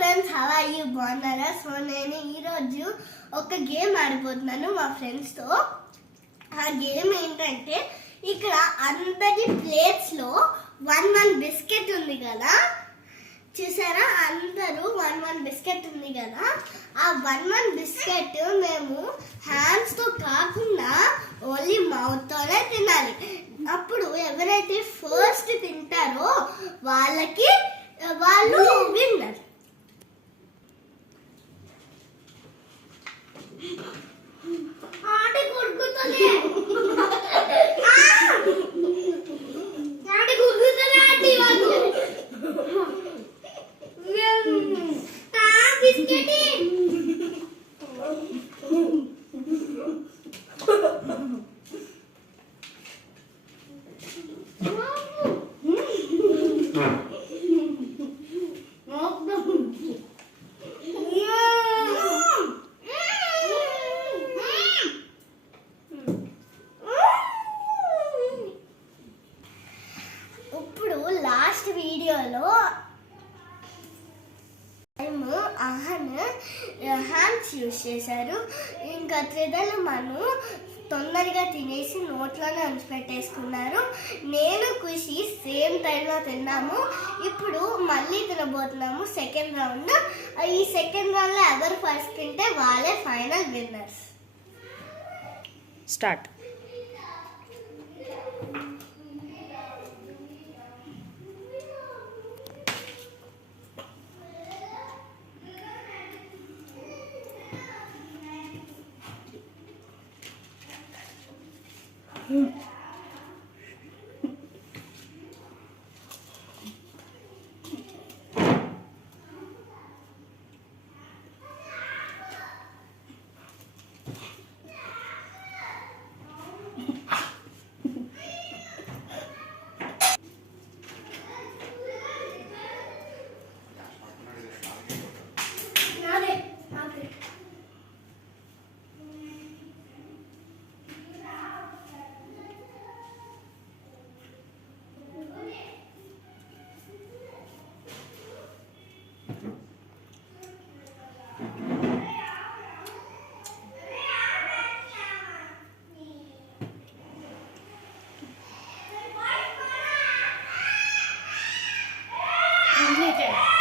Friends, how are you? బాగున్నారా? So నేను ఈరోజు ఒక గేమ్ ఆడిపోతున్నాను మా ఫ్రెండ్స్తో. ఆ గేమ్ ఏంటంటే, ఇక్కడ అందరి ప్లేట్స్లో 1 బిస్కెట్ ఉంది కదా, చూసారా? అందరూ 1 బిస్కెట్ ఉంది కదా. ఆ 1 బిస్కెట్ మేము హ్యాండ్స్తో కాకుండా ఓన్లీ మౌత్తోనే తినాలి. అప్పుడు ఎవరైతే ఫస్ట్ తింటారో వాళ్ళు విన్నర్. ఆడి కొడుకుతోనే ఆడి వాళ్ళు బిస్కెట్ లాస్ట్ వీడియోలో హ్యాండ్స్ యూజ్ చేశారు. ఇంకా త్రిదలు మను తొందరగా తినేసి నోట్లోనే ఉంచిపెట్టేసుకున్నారు. నేను ఖుషి సేమ్ టైంలో తిన్నాము. ఇప్పుడు మళ్ళీ తినబోతున్నాము సెకండ్ రౌండ్. ఈ సెకండ్ రౌండ్లో ఎవరు ఫస్ట్ తింటే వాళ్ళే ఫైనల్ విన్నర్స్. స్టార్ట్. Completed.